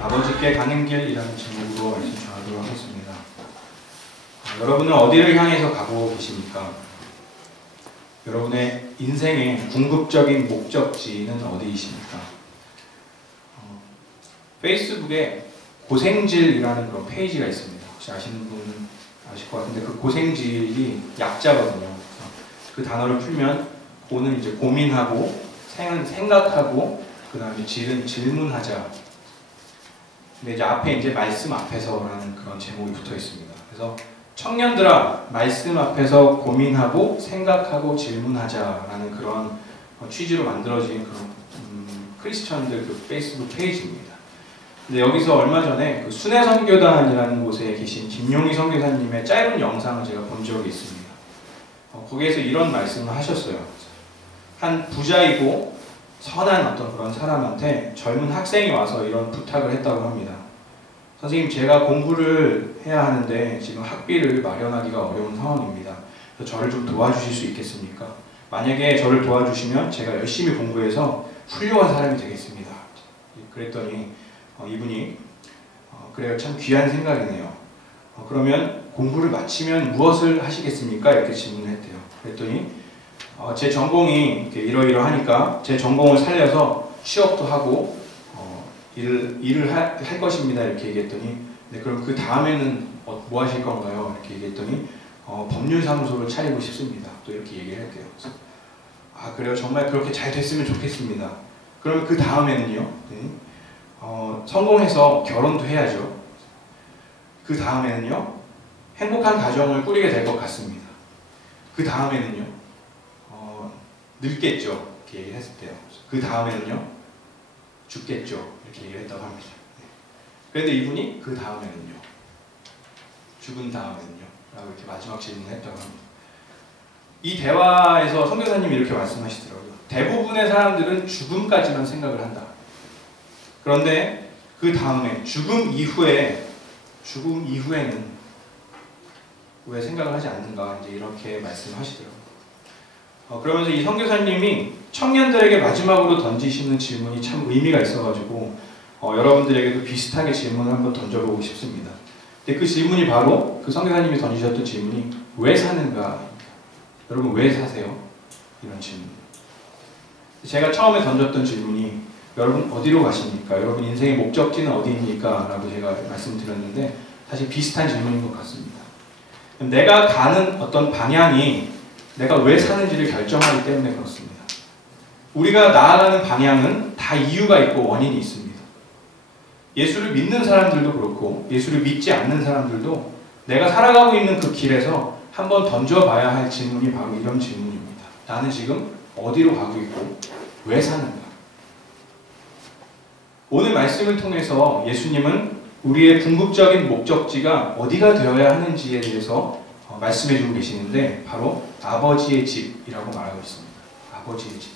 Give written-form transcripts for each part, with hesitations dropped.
아버지께 가는 길이라는 제목으로 말씀 전하도록 하겠습니다. 여러분은 어디를 향해서 가고 계십니까? 여러분의 인생의 궁극적인 목적지는 어디이십니까? 페이스북에 고생질이라는 그런 페이지가 있습니다. 혹시 아시는 분은 아실 것 같은데, 그 고생질이 약자거든요. 그 단어를 풀면 고는 이제 고민하고, 생은 생각하고, 그 다음에 질은 질문하자. 근데 이제 앞에 이제 말씀 앞에서라는 그런 제목이 붙어 있습니다. 그래서 청년들아, 말씀 앞에서 고민하고 생각하고 질문하자라는 그런 취지로 만들어진 그런 크리스천들 그 페이스북 페이지입니다. 근데 여기서 얼마 전에 그 순회선교단이라는 곳에 계신 김용희 선교사님의 짧은 영상을 제가 본 적이 있습니다. 거기에서 이런 말씀을 하셨어요. 한 부자이고 선한 어떤 그런 사람한테 젊은 학생이 와서 이런 부탁을 했다고 합니다. 선생님, 제가 공부를 해야 하는데 지금 학비를 마련하기가 어려운 상황입니다. 그래서 저를 좀 도와주실 수 있겠습니까? 만약에 저를 도와주시면 제가 열심히 공부해서 훌륭한 사람이 되겠습니다. 그랬더니 이분이 그래요, 참 귀한 생각이네요. 그러면 공부를 마치면 무엇을 하시겠습니까? 이렇게 질문을 했대요. 그랬더니 제 전공이 이러이러하니까 제 전공을 살려서 취업도 하고 일을 할 것입니다. 이렇게 얘기했더니, 네, 그럼 그 다음에는 뭐 하실 건가요? 이렇게 얘기했더니 법률사무소를 차리고 싶습니다. 또 이렇게 얘기를 했대요. 그래서 그래요, 정말 그렇게 잘 됐으면 좋겠습니다. 그러면 그 다음에는요? 네. 성공해서 결혼도 해야죠. 그 다음에는요? 행복한 가정을 꾸리게 될 것 같습니다. 그 다음에는요? 늙겠죠. 이렇게 얘기를 했을 때요. 그 다음에는요? 죽겠죠. 이렇게 얘기를 했다고 합니다. 네. 그런데 이분이 그 다음에는요? 죽은 다음에는요? 라고 이렇게 마지막 질문을 했다고 합니다. 이 대화에서 선교사님이 이렇게 말씀하시더라고요. 대부분의 사람들은 죽음까지만 생각을 한다. 그런데 그 다음에 죽음 이후에는 왜 생각을 하지 않는가, 이제 이렇게 말씀하시더라고요. 그러면서 이 선교사님이 청년들에게 마지막으로 던지시는 질문이 참 의미가 있어가지고 여러분들에게도 비슷하게 질문을 한번 던져보고 싶습니다. 근데 그 질문이 바로 그 선교사님이 던지셨던 질문이 왜 사는가? 여러분 왜 사세요? 이런 질문. 제가 처음에 던졌던 질문이 여러분 어디로 가십니까? 여러분 인생의 목적지는 어디입니까? 라고 제가 말씀드렸는데 사실 비슷한 질문인 것 같습니다. 내가 가는 어떤 방향이 내가 왜 사는지를 결정하기 때문에 그렇습니다. 우리가 나아가는 방향은 다 이유가 있고 원인이 있습니다. 예수를 믿는 사람들도 그렇고 예수를 믿지 않는 사람들도 내가 살아가고 있는 그 길에서 한번 던져봐야 할 질문이 바로 이런 질문입니다. 나는 지금 어디로 가고 있고 왜 사는가? 오늘 말씀을 통해서 예수님은 우리의 궁극적인 목적지가 어디가 되어야 하는지에 대해서 말씀해주고 계시는데 바로 아버지의 집이라고 말하고 있습니다. 아버지의 집.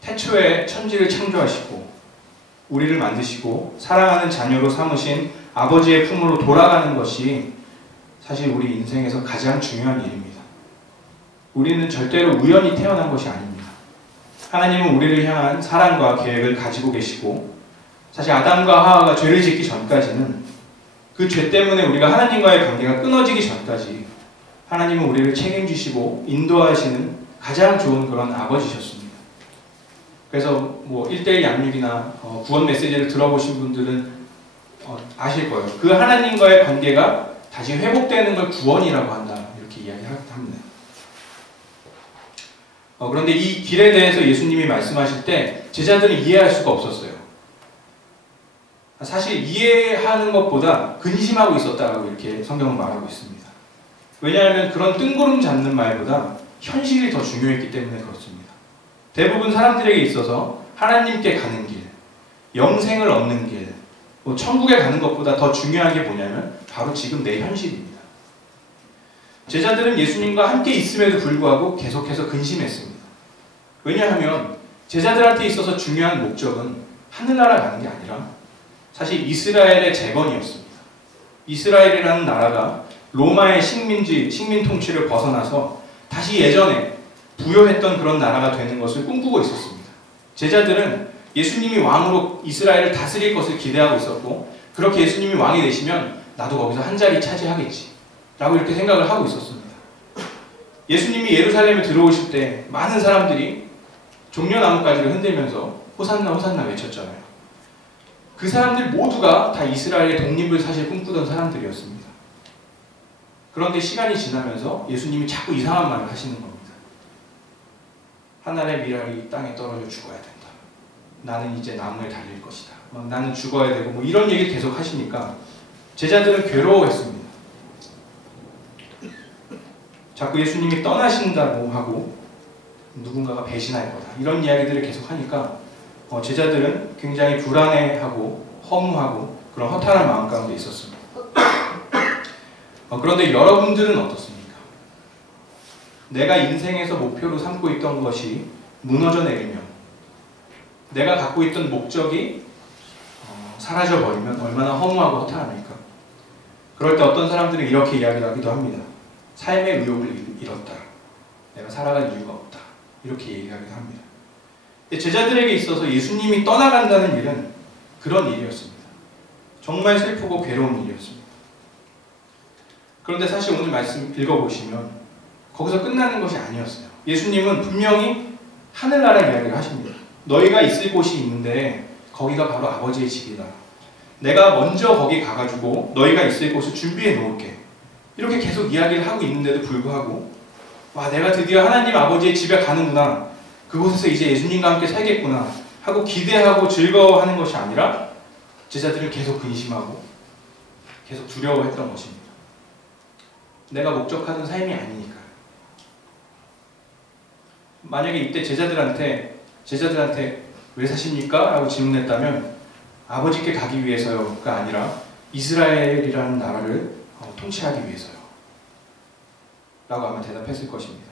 태초에 천지를 창조하시고 우리를 만드시고 사랑하는 자녀로 삼으신 아버지의 품으로 돌아가는 것이 사실 우리 인생에서 가장 중요한 일입니다. 우리는 절대로 우연히 태어난 것이 아닙니다. 하나님은 우리를 향한 사랑과 계획을 가지고 계시고 사실 아담과 하와가 죄를 짓기 전까지는 그 죄 때문에 우리가 하나님과의 관계가 끊어지기 전까지 하나님은 우리를 책임지시고 인도하시는 가장 좋은 그런 아버지셨습니다. 그래서 뭐 1:1 양육이나 구원 메시지를 들어보신 분들은 아실 거예요. 그 하나님과의 관계가 다시 회복되는 걸 구원이라고 한다. 이렇게 이야기합니다. 그런데 이 길에 대해서 예수님이 말씀하실 때 제자들은 이해할 수가 없었어요. 사실 이해하는 것보다 근심하고 있었다라고 이렇게 성경은 말하고 있습니다. 왜냐하면 그런 뜬구름 잡는 말보다 현실이 더 중요했기 때문에 그렇습니다. 대부분 사람들에게 있어서 하나님께 가는 길, 영생을 얻는 길, 천국에 가는 것보다 더 중요한 게 뭐냐면 바로 지금 내 현실입니다. 제자들은 예수님과 함께 있음에도 불구하고 계속해서 근심했습니다. 왜냐하면 제자들한테 있어서 중요한 목적은 하늘나라 가는 게 아니라 사실 이스라엘의 재건이었습니다. 이스라엘이라는 나라가 로마의 식민 통치를 벗어나서 다시 예전에 부여했던 그런 나라가 되는 것을 꿈꾸고 있었습니다. 제자들은 예수님이 왕으로 이스라엘을 다스릴 것을 기대하고 있었고, 그렇게 예수님이 왕이 되시면 나도 거기서 한 자리 차지하겠지 라고 이렇게 생각을 하고 있었습니다. 예수님이 예루살렘에 들어오실 때 많은 사람들이 종려나무가지를 흔들면서 호산나 호산나 외쳤잖아요. 그 사람들 모두가 다 이스라엘의 독립을 사실 꿈꾸던 사람들이었습니다. 그런데 시간이 지나면서 예수님이 자꾸 이상한 말을 하시는 겁니다. 하늘의 미랄이 땅에 떨어져 죽어야 된다. 나는 이제 나무에 달릴 것이다. 나는 죽어야 되고 뭐 이런 얘기를 계속 하시니까 제자들은 괴로워했습니다. 자꾸 예수님이 떠나신다고 하고 누군가가 배신할 거다. 이런 이야기들을 계속 하니까 제자들은 굉장히 불안해하고 허무하고 그런 허탈한 마음 가운데 있었습니다. 그런데 여러분들은 어떻습니까? 내가 인생에서 목표로 삼고 있던 것이 무너져 내리면, 내가 갖고 있던 목적이 사라져 버리면 얼마나 허무하고 허탈합니까? 그럴 때 어떤 사람들은 이렇게 이야기를 하기도 합니다. 삶의 의욕을 잃었다. 내가 살아갈 이유가 없다. 이렇게 얘기하기도 합니다. 제자들에게 있어서 예수님이 떠나간다는 일은 그런 일이었습니다. 정말 슬프고 괴로운 일이었습니다. 그런데 사실 오늘 말씀 읽어보시면 거기서 끝나는 것이 아니었어요. 예수님은 분명히 하늘나라 이야기를 하십니다. 너희가 있을 곳이 있는데 거기가 바로 아버지의 집이다. 내가 먼저 거기 가가지고 너희가 있을 곳을 준비해 놓을게. 이렇게 계속 이야기를 하고 있는데도 불구하고 와, 내가 드디어 하나님 아버지의 집에 가는구나. 그곳에서 이제 예수님과 함께 살겠구나 하고 기대하고 즐거워하는 것이 아니라 제자들은 계속 근심하고 계속 두려워했던 것입니다. 내가 목적하던 삶이 아니니까. 만약에 이때 제자들한테 왜 사십니까? 라고 질문했다면 아버지께 가기 위해서가 아니라 이스라엘이라는 나라를 통치하기 위해서요 라고 아마 대답했을 것입니다.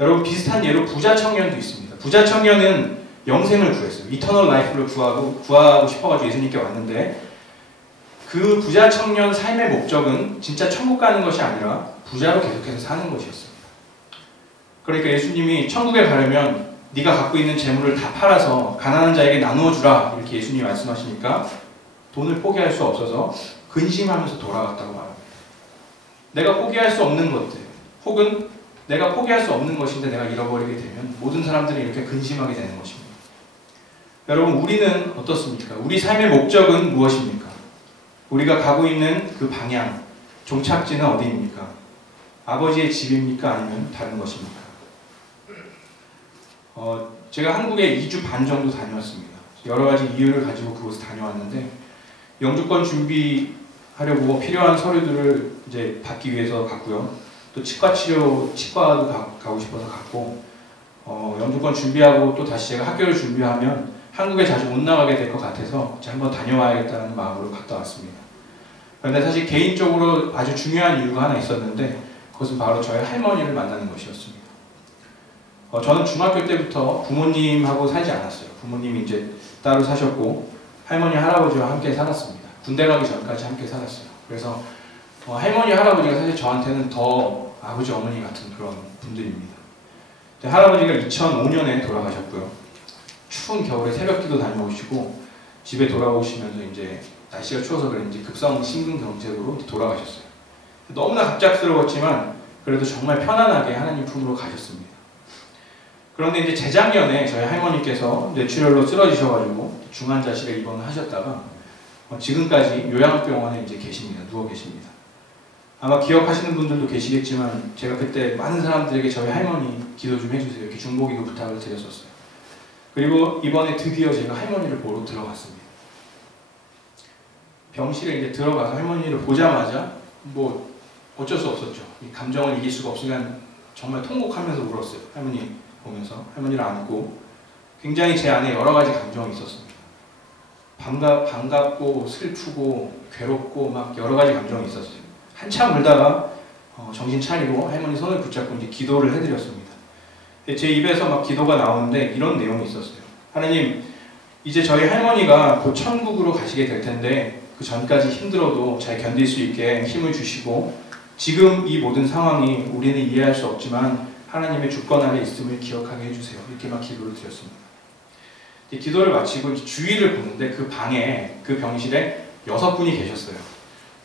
여러분, 비슷한 예로 부자 청년도 있습니다. 부자 청년은 영생을 구했어요. 이터널 라이프를 구하고 싶어가지고 예수님께 왔는데 그 부자 청년 삶의 목적은 진짜 천국 가는 것이 아니라 부자로 계속해서 사는 것이었습니다. 그러니까 예수님이 천국에 가려면 네가 갖고 있는 재물을 다 팔아서 가난한 자에게 나누어 주라 이렇게 예수님이 말씀하시니까 돈을 포기할 수 없어서 근심하면서 돌아갔다고 말합니다. 내가 포기할 수 없는 것들 혹은 내가 포기할 수 없는 것인데 내가 잃어버리게 되면 모든 사람들이 이렇게 근심하게 되는 것입니다. 여러분, 우리는 어떻습니까? 우리 삶의 목적은 무엇입니까? 우리가 가고 있는 그 방향, 종착지는 어디입니까? 아버지의 집입니까? 아니면 다른 것입니까? 제가 한국에 2주 반 정도 다녀왔습니다. 여러 가지 이유를 가지고 그곳에 다녀왔는데 영주권 준비하려고 필요한 서류들을 이제 받기 위해서 갔고요. 또 치과도 가고 싶어서 갔고, 영주권 준비하고 또 다시 제가 학교를 준비하면 한국에 자주 못 나가게 될 것 같아서 한번 다녀와야겠다는 마음으로 갔다 왔습니다. 그런데 사실 개인적으로 아주 중요한 이유가 하나 있었는데 그것은 바로 저희 할머니를 만나는 것이었습니다. 저는 중학교 때부터 부모님하고 살지 않았어요. 부모님이 이제 따로 사셨고 할머니, 할아버지와 함께 살았습니다. 군대 가기 전까지 함께 살았어요. 그래서 할머니, 할아버지가 사실 저한테는 더 아버지, 어머니 같은 그런 분들입니다. 할아버지가 2005년에 돌아가셨고요. 추운 겨울에 새벽기도 다녀오시고 집에 돌아오시면서 이제 날씨가 추워서 그런지 급성 심근경색으로 돌아가셨어요. 너무나 갑작스러웠지만 그래도 정말 편안하게 하나님 품으로 가셨습니다. 그런데 이제 재작년에 저희 할머니께서 뇌출혈로 쓰러지셔가지고 중환자실에 입원을 하셨다가 지금까지 요양병원에 이제 계십니다. 누워 계십니다. 아마 기억하시는 분들도 계시겠지만 제가 그때 많은 사람들에게 저희 할머니 기도 좀 해주세요 이렇게 중보기도 부탁을 드렸었어요. 그리고 이번에 드디어 제가 할머니를 보러 들어갔습니다. 병실에 이제 들어가서 할머니를 보자마자 뭐 어쩔 수 없었죠. 이 감정을 이길 수가 없으니까 정말 통곡하면서 울었어요. 할머니 보면서 할머니를 안고 굉장히 제 안에 여러 가지 감정이 있었습니다. 반갑고 슬프고 괴롭고 막 여러 가지 감정이 있었어요. 한참 울다가 정신 차리고 할머니 손을 붙잡고 이제 기도를 해드렸습니다. 제 입에서 막 기도가 나오는데 이런 내용이 있었어요. 하나님, 이제 저희 할머니가 곧 천국으로 가시게 될 텐데 그 전까지 힘들어도 잘 견딜 수 있게 힘을 주시고 지금 이 모든 상황이 우리는 이해할 수 없지만 하나님의 주권 아래 있음을 기억하게 해주세요. 이렇게 막 기도를 드렸습니다. 기도를 마치고 이제 주위를 보는데 그 방에, 그 병실에 6분이 계셨어요.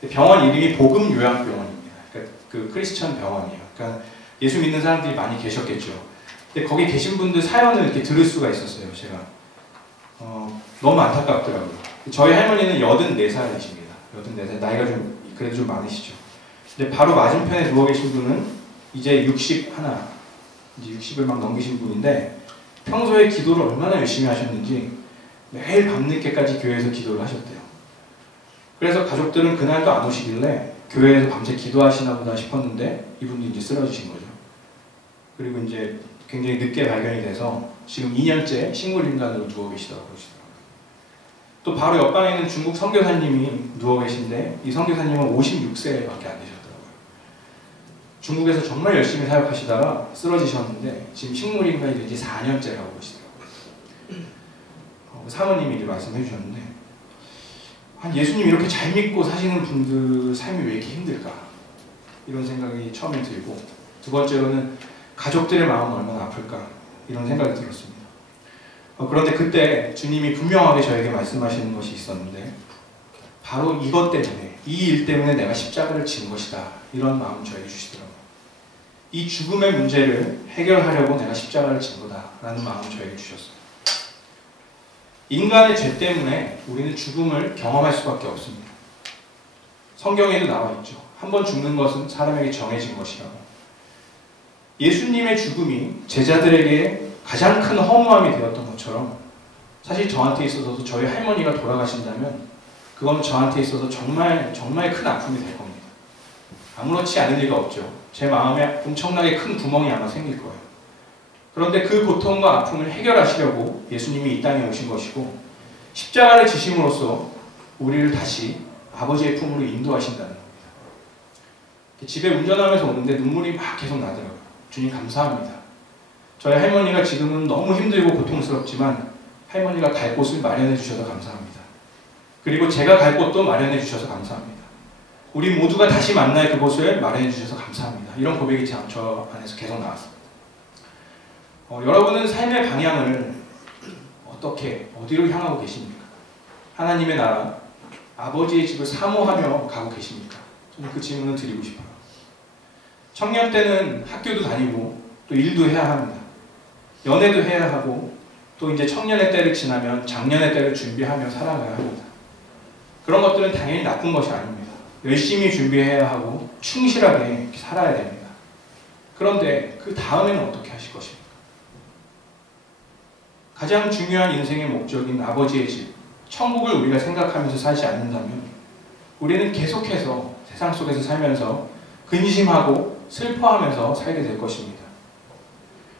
병원 이름이 복음요양병원입니다. 그러니까 그 크리스천 병원이에요. 그러니까 예수 믿는 사람들이 많이 계셨겠죠. 근데 거기 계신 분들 사연을 이렇게 들을 수가 있었어요, 제가. 너무 안타깝더라고요. 저희 할머니는 84살이십니다. 84살, 나이가 그래도 좀 많으시죠. 근데 바로 맞은편에 누워 계신 분은 이제 61, 이제 60을 막 넘기신 분인데 평소에 기도를 얼마나 열심히 하셨는지 매일 밤늦게까지 교회에서 기도를 하셨대요. 그래서 가족들은 그날도 안 오시길래 교회에서 밤새 기도하시나 보다 싶었는데 이분도 이제 쓰러지신 거죠. 그리고 이제 굉장히 늦게 발견이 돼서 지금 2년째 식물인간으로 누워 계시더라고요. 또 바로 옆방에 있는 중국 선교사님이 누워 계신데 이 선교사님은 56세밖에 안 되셨더라고요. 중국에서 정말 열심히 사역하시다가 쓰러지셨는데 지금 식물인간이 된 지 4년째라고 그러시더라고요. 사모님이 이제 말씀해 주셨는데 예수님 이렇게 잘 믿고 사시는 분들 삶이 왜 이렇게 힘들까? 이런 생각이 처음에 들고 두 번째로는 가족들의 마음은 얼마나 아플까? 이런 생각이 들었습니다. 그런데 그때 주님이 분명하게 저에게 말씀하시는 것이 있었는데 바로 이것 때문에, 이 일 때문에 내가 십자가를 진 것이다. 이런 마음을 저에게 주시더라고요. 이 죽음의 문제를 해결하려고 내가 십자가를 진 거다라는 마음을 저에게 주셨어요. 인간의 죄 때문에 우리는 죽음을 경험할 수밖에 없습니다. 성경에도 나와 있죠. 한 번 죽는 것은 사람에게 정해진 것이라고. 예수님의 죽음이 제자들에게 가장 큰 허무함이 되었던 것처럼 사실 저한테 있어서도 저희 할머니가 돌아가신다면 그건 저한테 있어서 정말 정말 큰 아픔이 될 겁니다. 아무렇지 않을 리가 없죠. 제 마음에 엄청나게 큰 구멍이 아마 생길 거예요. 그런데 그 고통과 아픔을 해결하시려고 예수님이 이 땅에 오신 것이고 십자가를 지심으로써 우리를 다시 아버지의 품으로 인도하신다는 겁니다. 집에 운전하면서 오는데 눈물이 막 계속 나더라고요. 주님 감사합니다. 저희 할머니가 지금은 너무 힘들고 고통스럽지만 할머니가 갈 곳을 마련해 주셔서 감사합니다. 그리고 제가 갈 곳도 마련해 주셔서 감사합니다. 우리 모두가 다시 만날 그곳을 마련해 주셔서 감사합니다. 이런 고백이 저 안에서 계속 나왔습니다. 여러분은 삶의 방향을 어디로 향하고 계십니까? 하나님의 나라, 아버지의 집을 사모하며 가고 계십니까? 저는 그 질문을 드리고 싶어요. 청년 때는 학교도 다니고 또 일도 해야 합니다. 연애도 해야 하고 또 이제 청년의 때를 지나면 장년의 때를 준비하며 살아가야 합니다. 그런 것들은 당연히 나쁜 것이 아닙니다. 열심히 준비해야 하고 충실하게 살아야 됩니다. 그런데 그 다음에는 어떻게 하실 것입니까? 가장 중요한 인생의 목적인 아버지의 집, 천국을 우리가 생각하면서 살지 않는다면 우리는 계속해서 세상 속에서 살면서 근심하고 슬퍼하면서 살게 될 것입니다.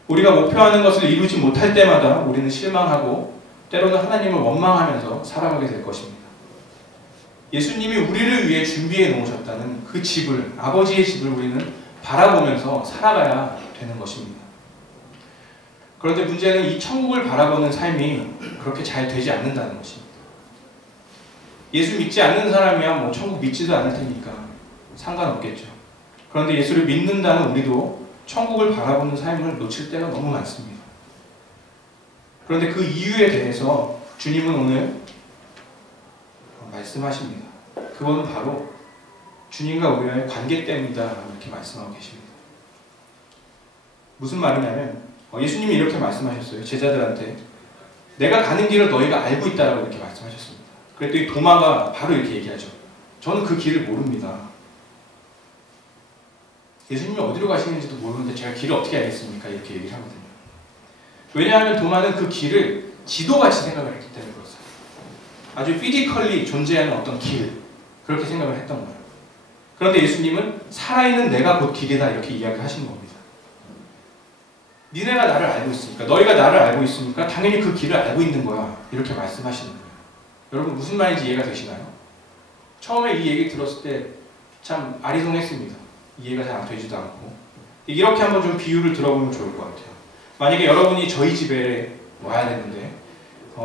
우리가 목표하는 것을 이루지 못할 때마다 우리는 실망하고 때로는 하나님을 원망하면서 살아가게 될 것입니다. 예수님이 우리를 위해 준비해 놓으셨다는 그 집을, 아버지의 집을 우리는 바라보면서 살아가야 되는 것입니다. 그런데 문제는 이 천국을 바라보는 삶이 그렇게 잘 되지 않는다는 것입니다. 예수 믿지 않는 사람이야 뭐 천국 믿지도 않을 테니까 상관없겠죠. 그런데 예수를 믿는다는 우리도 천국을 바라보는 삶을 놓칠 때가 너무 많습니다. 그런데 그 이유에 대해서 주님은 오늘 말씀하십니다. 그거는 바로 주님과 우리와의 관계 때문이다 이렇게 말씀하고 계십니다. 무슨 말이냐면 예수님이 이렇게 말씀하셨어요. 제자들한테 내가 가는 길을 너희가 알고 있다라고 이렇게 말씀하셨습니다. 그랬더니 도마가 바로 이렇게 얘기하죠. 저는 그 길을 모릅니다. 예수님이 어디로 가시는지도 모르는데 제가 길을 어떻게 알겠습니까? 이렇게 얘기를 하거든요. 왜냐하면 도마는 그 길을 지도같이 생각을 했기 때문에 그렇습니다. 아주 피지컬리 존재하는 어떤 길, 그렇게 생각을 했던 거예요. 그런데 예수님은 살아있는 내가 곧 길이다 이렇게 이야기를 하시는 겁니다. 니네가 나를 알고 있으니까, 너희가 나를 알고 있으니까 당연히 그 길을 알고 있는 거야 이렇게 말씀하시는 거예요. 여러분 무슨 말인지 이해가 되시나요? 처음에 이 얘기 들었을 때 참 아리송했습니다. 이해가 잘 되지도 않고. 이렇게 한번 좀 비유를 들어보면 좋을 것 같아요. 만약에 여러분이 저희 집에 와야 되는데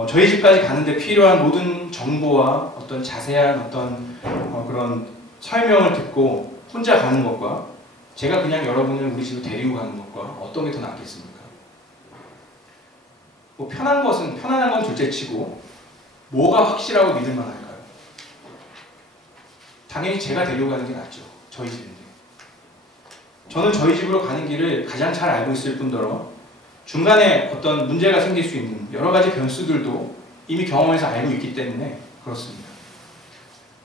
저희 집까지 가는데 필요한 모든 정보와 어떤 자세한 어떤 그런 설명을 듣고 혼자 가는 것과 제가 그냥 여러분을 우리 집으로 데리고 가는 것과 어떤 게 더 낫겠습니까? 뭐 편안한 건 둘째치고 뭐가 확실하고 믿을 만할까요? 당연히 제가 데려가는 게 낫죠. 저희 집인데. 저는 저희 집으로 가는 길을 가장 잘 알고 있을 뿐더러 중간에 어떤 문제가 생길 수 있는 여러 가지 변수들도 이미 경험해서 알고 있기 때문에 그렇습니다.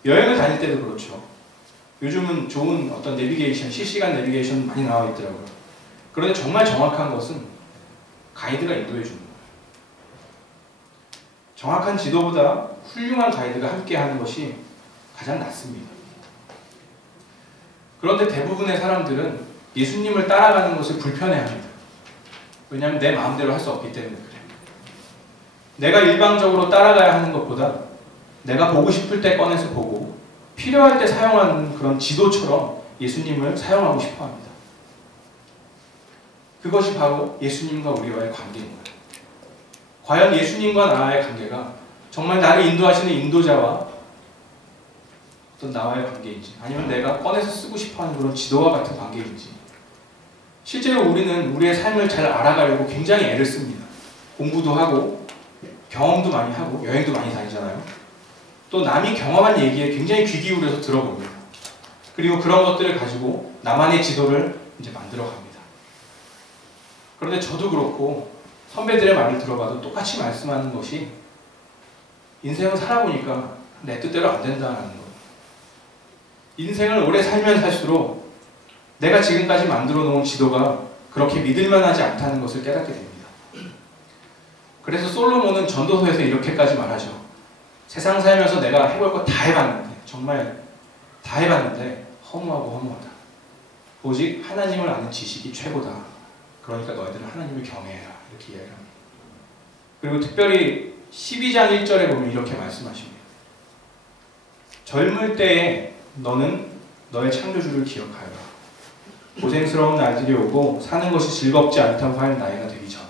여행을 다닐 때도 그렇죠. 요즘은 좋은 어떤 내비게이션, 실시간 내비게이션 많이 나와 있더라고요. 그런데 정말 정확한 것은 가이드가 인도해 주는 거예요. 정확한 지도보다 훌륭한 가이드가 함께 하는 것이 가장 낫습니다. 그런데 대부분의 사람들은 예수님을 따라가는 것을 불편해합니다. 왜냐하면 내 마음대로 할 수 없기 때문에 그래요. 내가 일방적으로 따라가야 하는 것보다 내가 보고 싶을 때 꺼내서 보고 필요할 때 사용하는 그런 지도처럼 예수님을 사용하고 싶어 합니다. 그것이 바로 예수님과 우리와의 관계인 거예요. 과연 예수님과 나와의 관계가 정말 나를 인도하시는 인도자와 어떤 나와의 관계인지, 아니면 내가 꺼내서 쓰고 싶어하는 그런 지도와 같은 관계인지. 실제로 우리는 우리의 삶을 잘 알아가려고 굉장히 애를 씁니다. 공부도 하고 경험도 많이 하고 여행도 많이 다니잖아요. 또 남이 경험한 얘기에 굉장히 귀 기울여서 들어봅니다. 그리고 그런 것들을 가지고 나만의 지도를 이제 만들어 갑니다. 그런데 저도 그렇고 선배들의 말을 들어봐도 똑같이 말씀하는 것이 인생을 살아보니까 내 뜻대로 안 된다는 거예요. 인생을 오래 살면 살수록 내가 지금까지 만들어 놓은 지도가 그렇게 믿을만하지 않다는 것을 깨닫게 됩니다. 그래서 솔로몬은 전도서에서 이렇게까지 말하죠. 세상 살면서 내가 해볼 거 다 해봤는데, 정말 다 해봤는데 허무하고 허무하다. 오직 하나님을 아는 지식이 최고다. 그러니까 너희들은 하나님을 경외해라. 이렇게 이야기합니다. 그리고 특별히 12장 1절에 보면 이렇게 말씀하십니다. 젊을 때에 너는 너의 창조주를 기억하여라. 고생스러운 날들이 오고 사는 것이 즐겁지 않다고 할 나이가 되기 전에.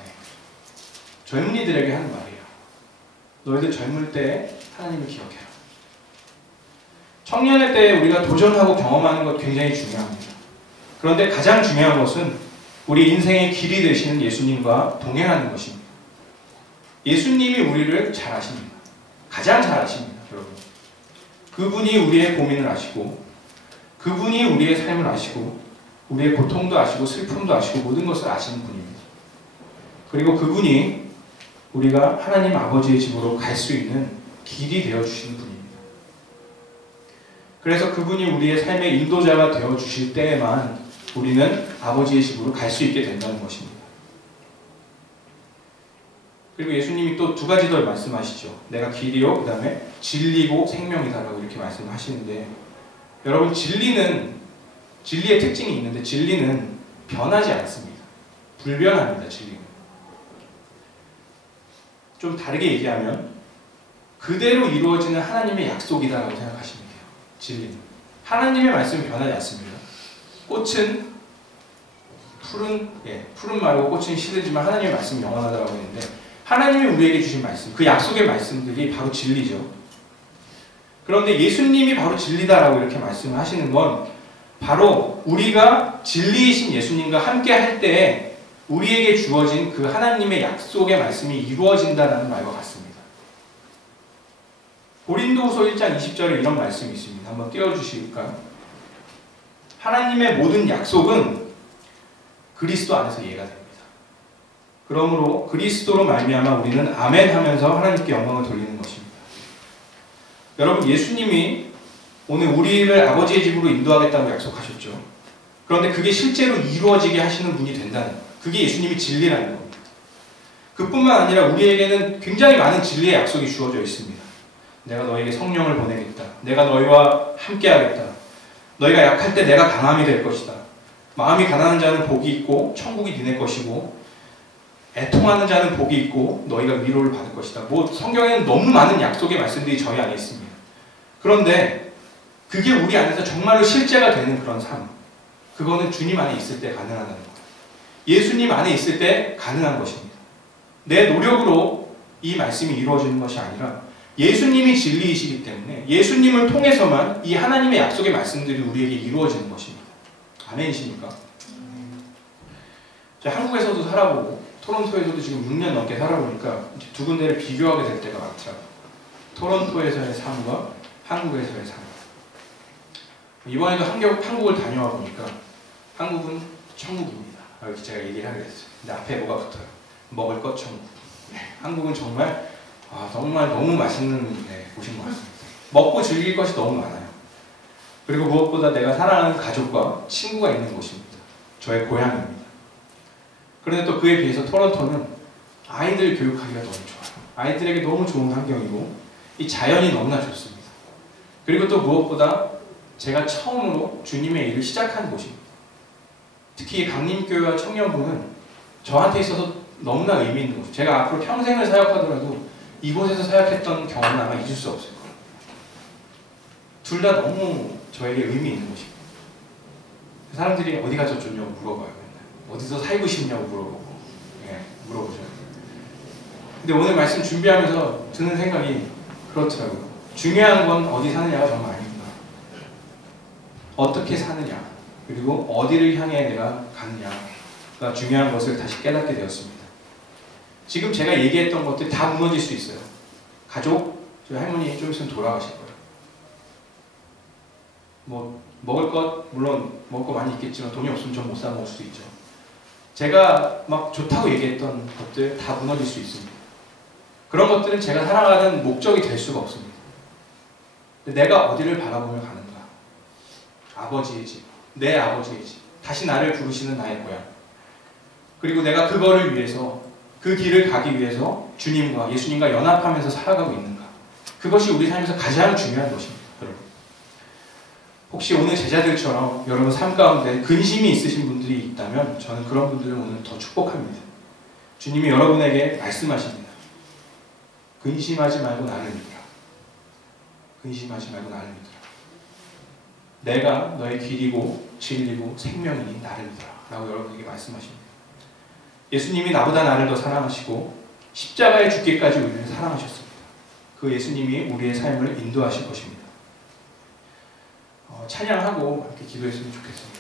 젊은이들에게 하는 말이에요. 너희들 젊을 때에 하나님을 기억해라. 청년의 때에 우리가 도전하고 경험하는 것 굉장히 중요합니다. 그런데 가장 중요한 것은 우리 인생의 길이 되시는 예수님과 동행하는 것입니다. 예수님이 우리를 잘 아십니다. 가장 잘 아십니다, 여러분. 그분이 우리의 고민을 아시고, 그분이 우리의 삶을 아시고, 우리의 고통도 아시고, 슬픔도 아시고, 모든 것을 아시는 분입니다. 그리고 그분이 우리가 하나님 아버지의 집으로 갈 수 있는 길이 되어주시는 분입니다. 그래서 그분이 우리의 삶의 인도자가 되어주실 때에만 우리는 아버지의 집으로 갈 수 있게 된다는 것입니다. 그리고 예수님이 또 두 가지 더 말씀하시죠. 내가 길이요, 그 다음에 진리고 생명이다라고 이렇게 말씀하시는데, 여러분, 진리의 특징이 있는데 진리는 변하지 않습니다. 불변합니다. 진리는. 좀 다르게 얘기하면 그대로 이루어지는 하나님의 약속이다라고 생각하시면 돼요. 진리는. 하나님의 말씀이 변하지 않습니다. 꽃은 풀은 마르고 꽃은 시들지만 하나님의 말씀이 영원하다고 했는데, 하나님이 우리에게 주신 말씀, 그 약속의 말씀들이 바로 진리죠. 그런데 예수님이 바로 진리다라고 이렇게 말씀을 하시는 건 바로 우리가 진리이신 예수님과 함께 할 때에 우리에게 주어진 그 하나님의 약속의 말씀이 이루어진다는 말과 같습니다. 고린도후서 1장 20절에 이런 말씀이 있습니다. 한번 띄워주실까요? 하나님의 모든 약속은 그리스도 안에서 이해가 됩니다. 그러므로 그리스도로 말미암아 우리는 아멘 하면서 하나님께 영광을 돌리는 것입니다. 여러분, 예수님이 오늘 우리를 아버지의 집으로 인도하겠다고 약속하셨죠. 그런데 그게 실제로 이루어지게 하시는 분이 된다는 거예요. 그게 예수님이 진리라는 겁니다. 그뿐만 아니라 우리에게는 굉장히 많은 진리의 약속이 주어져 있습니다. 내가 너에게 성령을 보내겠다. 내가 너희와 함께하겠다. 너희가 약할 때 내가 강함이 될 것이다. 마음이 가난한 자는 복이 있고 천국이 니네 것이고, 애통하는 자는 복이 있고 너희가 위로를 받을 것이다. 성경에는 너무 많은 약속의 말씀들이 저희 안에 있습니다. 그런데 그게 우리 안에서 정말로 실제가 되는 그런 삶, 그거는 주님 안에 있을 때 가능하다는 거예요. 예수님 안에 있을 때 가능한 것입니다. 내 노력으로 이 말씀이 이루어지는 것이 아니라 예수님이 진리이시기 때문에 예수님을 통해서만 이 하나님의 약속의 말씀들이 우리에게 이루어지는 것입니다. 아멘이십니까? 제가 한국에서도 살아보고 토론토에서도 지금 6년 넘게 살아보니까 이제 두 군데를 비교하게 될 때가 많더라고요. 토론토에서의 삶과 한국에서의 삶. 이번에도 한국을 다녀와 보니까 한국은 천국입니다. 이렇게 제가 얘기를 하게 됐어요. 근데 앞에 뭐가 붙어요? 먹을 것 천국. 한국은 정말 정말 너무 맛있는 곳인 것 같습니다. 먹고 즐길 것이 너무 많아요. 그리고 무엇보다 내가 사랑하는 가족과 친구가 있는 곳입니다. 저의 고향입니다. 그런데 또 그에 비해서 토론토는 아이들 교육하기가 너무 좋아요. 아이들에게 너무 좋은 환경이고 이 자연이 너무나 좋습니다. 그리고 또 무엇보다 제가 처음으로 주님의 일을 시작한 곳입니다. 특히 강림교회와 청년부는 저한테 있어서 너무나 의미 있는 곳이에요. 제가 앞으로 평생을 사역하더라도 이곳에서 사역했던 경험은 아마 잊을 수 없을 거예요. 둘 다 너무 저에게 의미 있는 곳입니다. 사람들이 어디 가서 좋냐고 물어봐요. 맨날. 어디서 살고 싶냐고 물어보죠. 근데 오늘 말씀 준비하면서 드는 생각이 그렇더라고요. 중요한 건 어디 사느냐가 정말 아닙니다. 어떻게 사느냐, 그리고 어디를 향해 내가 가느냐가 중요한 것을 다시 깨닫게 되었습니다. 지금 제가 얘기했던 것들이 다 무너질 수 있어요. 가족, 저희 할머니 좀 있으면 돌아가실 거예요. 먹을 것, 물론 먹을 거 많이 있겠지만 돈이 없으면 전 못 사 먹을 수도 있죠. 제가 막 좋다고 얘기했던 것들 다 무너질 수 있습니다. 그런 것들은 제가 살아가는 목적이 될 수가 없습니다. 내가 어디를 바라보며 가는가? 아버지의 집, 내 아버지의 집, 다시 나를 부르시는 나의 고향. 그리고 내가 그거를 위해서, 그 길을 가기 위해서 주님과 예수님과 연합하면서 살아가고 있는가? 그것이 우리 삶에서 가장 중요한 것입니다. 여러분. 혹시 오늘 제자들처럼 여러분 삶 가운데 근심이 있으신 분들이 있다면 저는 그런 분들을 오늘 더 축복합니다. 주님이 여러분에게 말씀하십니다. 근심하지 말고 나를 믿으라. 근심하지 말고 나를 믿으라. 내가 너의 길이고 진리고 생명이니 나를 믿으라 라고 여러분에게 말씀하십니다. 예수님이 나보다 나를 더 사랑하시고 십자가에 죽기까지 우리를 사랑하셨습니다. 그 예수님이 우리의 삶을 인도하실 것입니다. 찬양하고 함께 기도했으면 좋겠습니다.